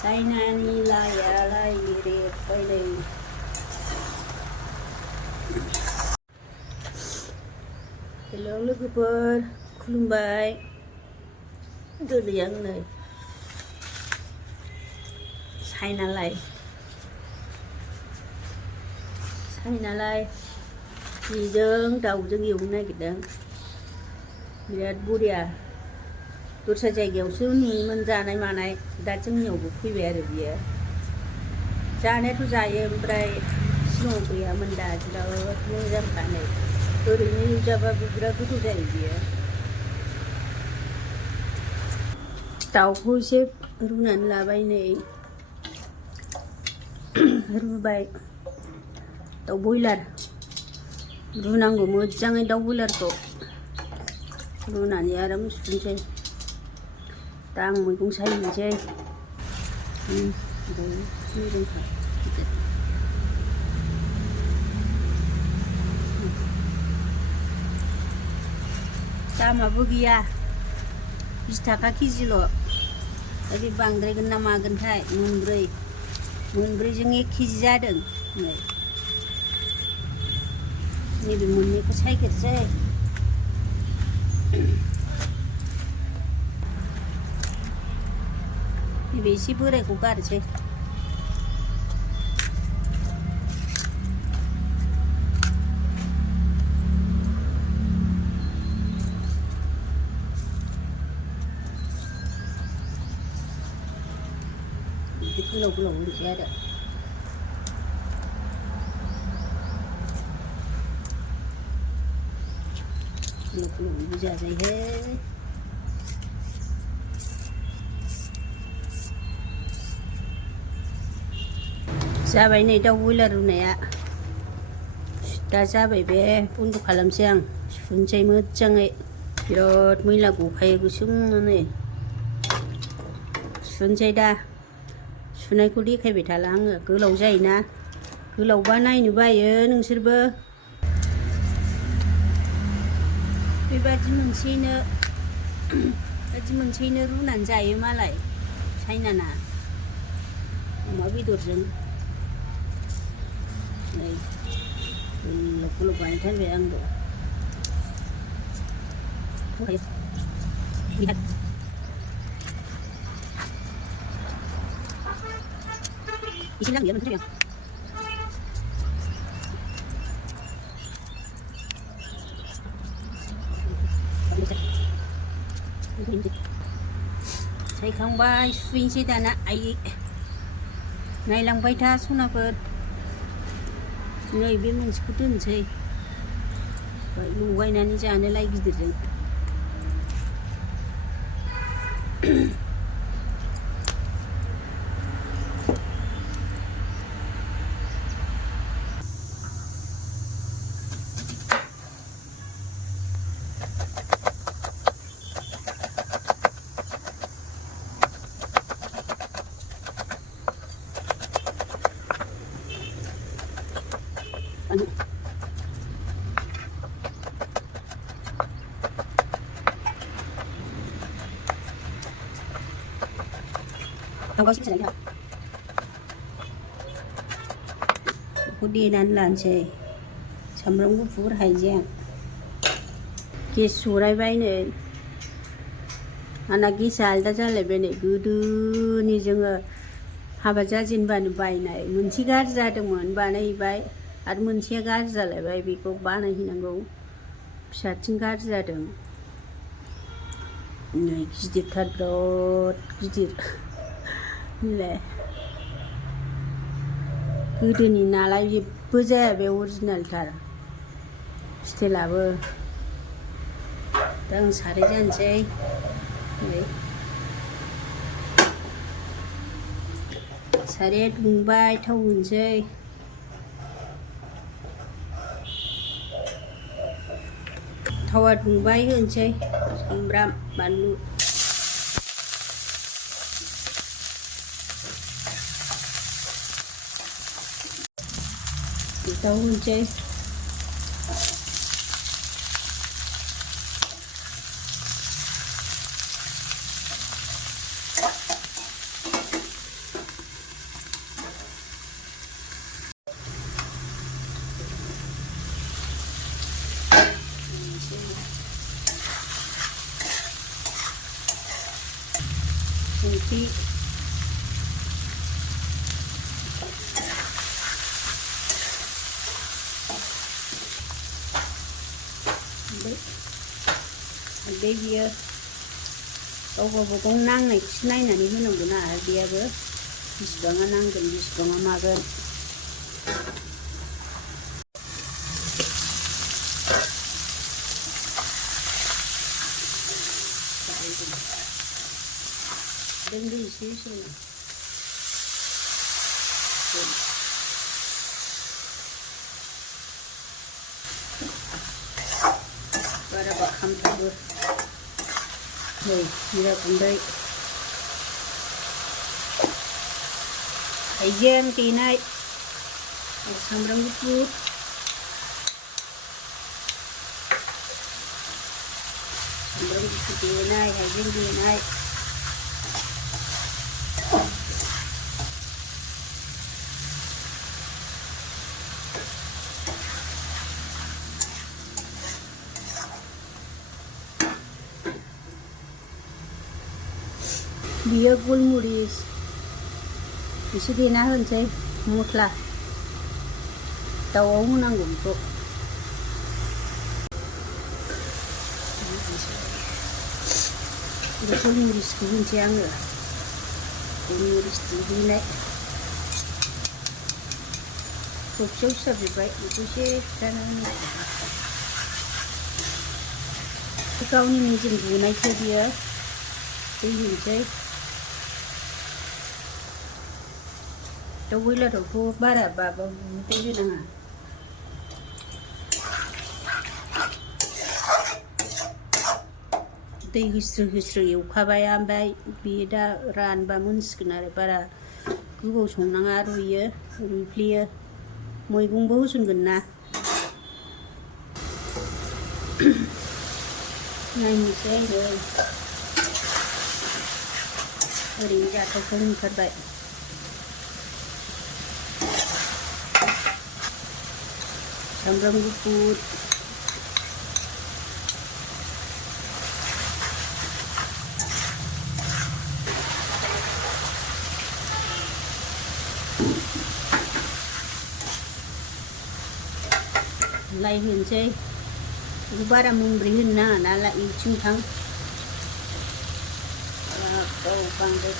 सायनानि लायालाय रेबबायलै hello लोगोफोर खुलुमबाय दिनै आं नै सायनालाय बेजों दाउजों एवनो नागिरदों बिराद बरिया दस्रा जायगायावसो नुयोमोन जानाय मानाय दा जोंनियावबो फैबाय आरो बियो जानायाथ' जायो ओमफ्राय सिगाङाव गैयामोन दा बिराद मोजांखा नै ओरैनो एवजाबाबो बिराद गोथाव जायो बियो दाउखौ एसे रुनानै लाबाय नै रुबाय दाउ बयलार रुनांगौ मोजाङै दाउ बयलारखौ रुनानै आराम सुनोसै दा आं मैगं सायनोसै दामाबो गैया 20 थाखा केजिल' बे बांद्रायगोन ना मागोनथाय मोनब्रैजों 1 केजि जादों नैबे मोननैखौ सायग्रोसै नैबे एसे बोरायखौ गारसै गोलाव गोलाव होनोसै आरो गोलाव गोलावबो जाजायोहाय जाबाय नै दाउ बयलार रुनाया दा जाबाय बे बन्द खालामसै आं सुनोसै मोजाङै बिराद मैला गखायो गोसोमनो सुनोसै दा सुनायखौ देखायबाय थाला आङो गोलाव जायोना गोलावबा नायनो बायो नोंसोरबो बेबादि मोनसेयैनो रुनानै जायो मालाय सायनाना अमा बेदरजों नै गोलाव गोलाव बानायथारबाय आंबो एसे नांगौया मोनथारबाय आं सायखांबाय सुफैनोसै दाना आयै नायलांबाय था सनाफोर नै बे मोनसेखौ दोनसै लगायनानै जानोलाय गिदिरजों बेखौ देनानै लानोसै सामब्राम गुफुर हाइजें गेस जरायबाय नै आंना गेसआ आलदा जालायबाय नै गोदोनि जोङो हाबा जाजेनबानो बायनाय मोनसे गाज्रि जादोंमोन बानायहैबाय आरो मोनसेया गाज्रि जालायबाय बेखौ बानायहैनांगौ फिसाथिं गाज्रि जादों नै गिदिरथार बिराद गिदिर नैलाय गोदोनि नालाय जेबो जाया बे अरिजिनेलथार स्टिलाबो दा आं साराय जानोसै नै साराया दुंबाय थाव होनोसै थावा दुंबाय होनोसै सामब्राम बानलु दाउ होनोसै संख्रि हालदै बियो गाव गावबागाव नांनायखौसो नायनानै होनांगौना हालदैयाबो बिसिबाङा नांगोन बिसिबाङा मागोन दै एसे होसनो बाराबा खामथाबो नै जिरा गुन्दै हाइजें देनाय सामब्राम गुफुर देनाय हाइजें देनाय बियो गलमरिस एसे देना होनोसै मस्ला दाउआव होनांगौ बेखौ गलमरिसखौ होनोसै आङो गलमरिस देग्लिनाय थबसियाव सिथाबजोब्बाय बेखौ एसे खिथाना गावनि मेजेम गुनायसो बियो दै होनोसै दाउ बयलारावथ' बारा माबा दै होनाङा दै होस्रो एवखाबाय ओमफ्राय बेयो दा रानबा मोनसिगोन आरो बारा गोबाव संनाङा रुइफ्लेयो मैगंबो होसनगोन ना नायनोसै आङो ओरैनो जाथावथाव ओंखारबाय सामब्राम गुफुर लाइ होनोसै बेखौ बारा मोनब्रै होनो नाङा ना इथिं थां गाव बांद्राय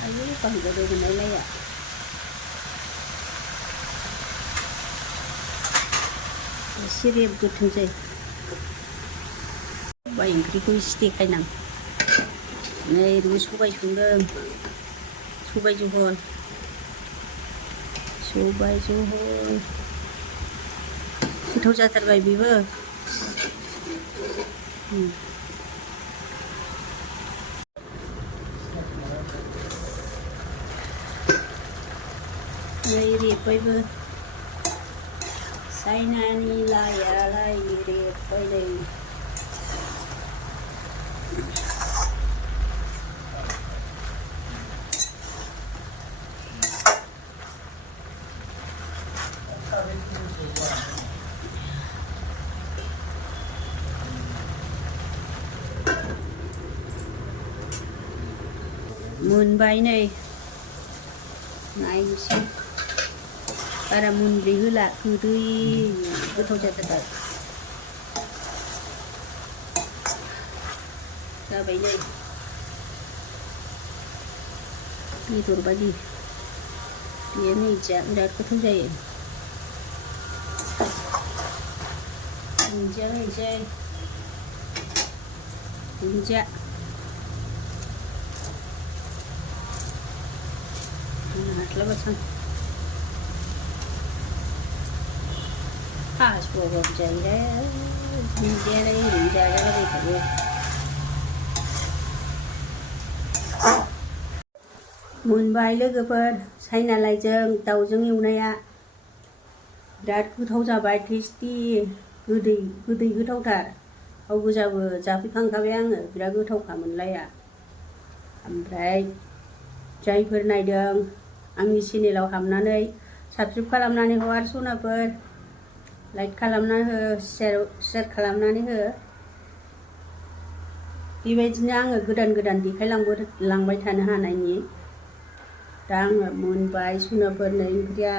ayo बांद्राय होनायलाया एसे रेबगोथोंसै सबाइ ओंख्रिखौ एसे देखायनां नै रुइ सबाइ संदों सबाइ जहल गोथाव जाथारबाय बेबो नै रेबबायबो साइनानि लाइयालाय रेबबाय नै मोनबाय नै नायनोसै बारा मोनब्रै होला गोदै गोथाव जाथारबाय जाबाय नै बेदर बायदि बेयो नै बिराद गोथाव जायो दुन्दिया होनोसै दुन्दिया हास्लाबासां हासुवाबाबो जायोहाय दुन्दियालाय ओरैनो जाजालाबायखायो मोनबाय लोगोफोर साइना लाइजों दाउजों एवनाया बिराद गोथाव जाबाय टेस्टि गोदै गोथावथार थाव गोजाबो जाफैखांखाबाय आङो बिराद गोथावखा मोनलाया। ओमफ्राय जायफोर नायदों आंनि चेनेलाव हाबनानै साबस्क्राइब खालामनानै हर सनाफोर, लाइक खालामना हो, शेयार खालामनानै हो। बेबायदिनो आङो गोदान गोदान देखायलांबाय थानो हानायनि। दा आङो मोनबाय सनाफोर, नै ओंख्रिया